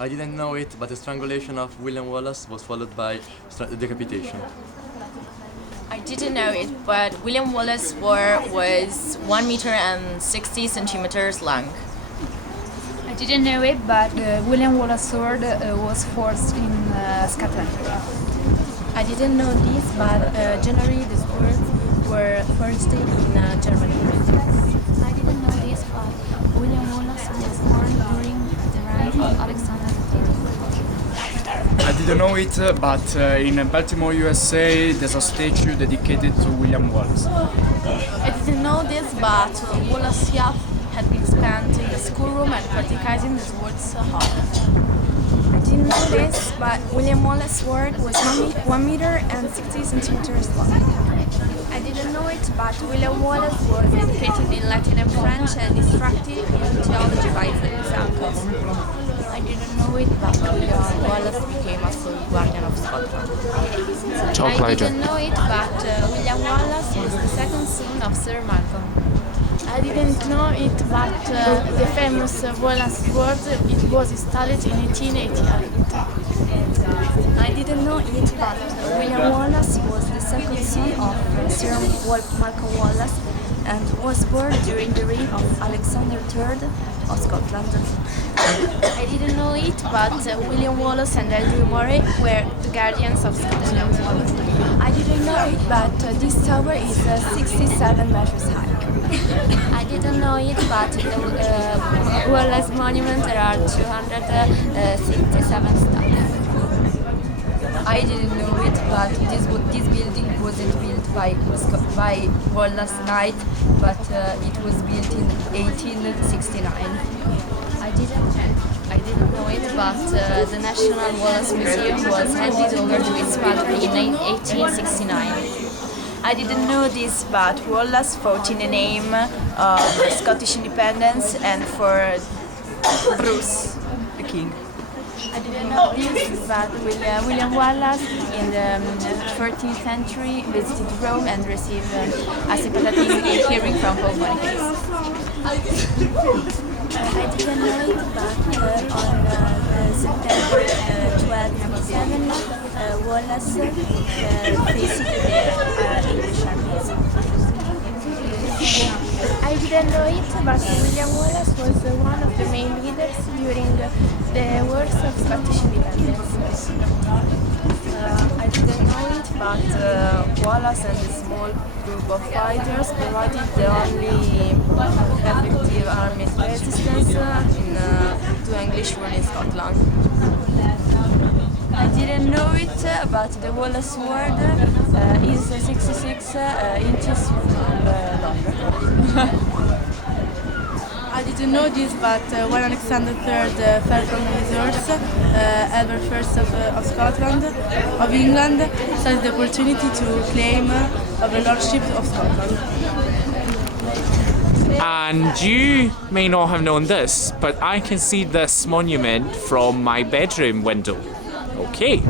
I didn't know it, but the strangulation of William Wallace was followed by decapitation. I didn't know it, but William Wallace's sword was 1 meter and 60 centimeters long. I didn't know it, but William Wallace's sword was forged in Scotland. I didn't know this, but generally the swords were forged in Germany. I didn't know this, but William Wallace was born during the reign of Alexander III. I didn't know it, but in Baltimore, USA, there's a statue dedicated to William Wallace. I didn't know this, but Wallace's youth had been spent in the schoolroom and practicing the swords hard. I didn't know this, but William Wallace's sword was 1 meter and 60 centimeters long. I didn't know it, but William Wallace was educated in Latin and French and instructed in theology by his uncle. I didn't know it, but William Wallace became a sole guardian of Scotland. I didn't know it, but William Wallace was the second son of Sir Malcolm. I didn't know it, but the famous Wallace sword it was installed in 1888. I didn't know it, but William Wallace was the second son of Sir Malcolm Wallace and was born during the reign of Alexander III of Scotland. I didn't know it, but William Wallace and Andrew Murray were the guardians of Scotland. I didn't know it, but this tower is 67 meters high. I didn't know it, but the Wallace monument there are 267 steps. I didn't know it, but this building wasn't built by Wallace Knight, but it was built in 1869. I didn't know it, but the National Wallace Museum was handed over to its father in 1869. I didn't know this, but Wallace fought in the name of Scottish independence and for Bruce, the king. I didn't know this, but William Wallace in the 13th century visited Rome and received a sympathetic hearing from Pope Boniface. I didn't know it, but on September 1297, Wallace visited the English armies. I didn't know it, but William Wallace was one of the main leaders during the wars of Scottish independence. I didn't know it, but Wallace and a small group of fighters provided the only effective armed resistance to English rule in Scotland. I didn't know it, but the Wallace sword is 66 inches longer. I didn't know this, but when Alexander III fell from his horse, Edward I of Scotland, of England, seized the opportunity to claim of the lordship of Scotland. And you may not have known this, but I can see this monument from my bedroom window. Okay.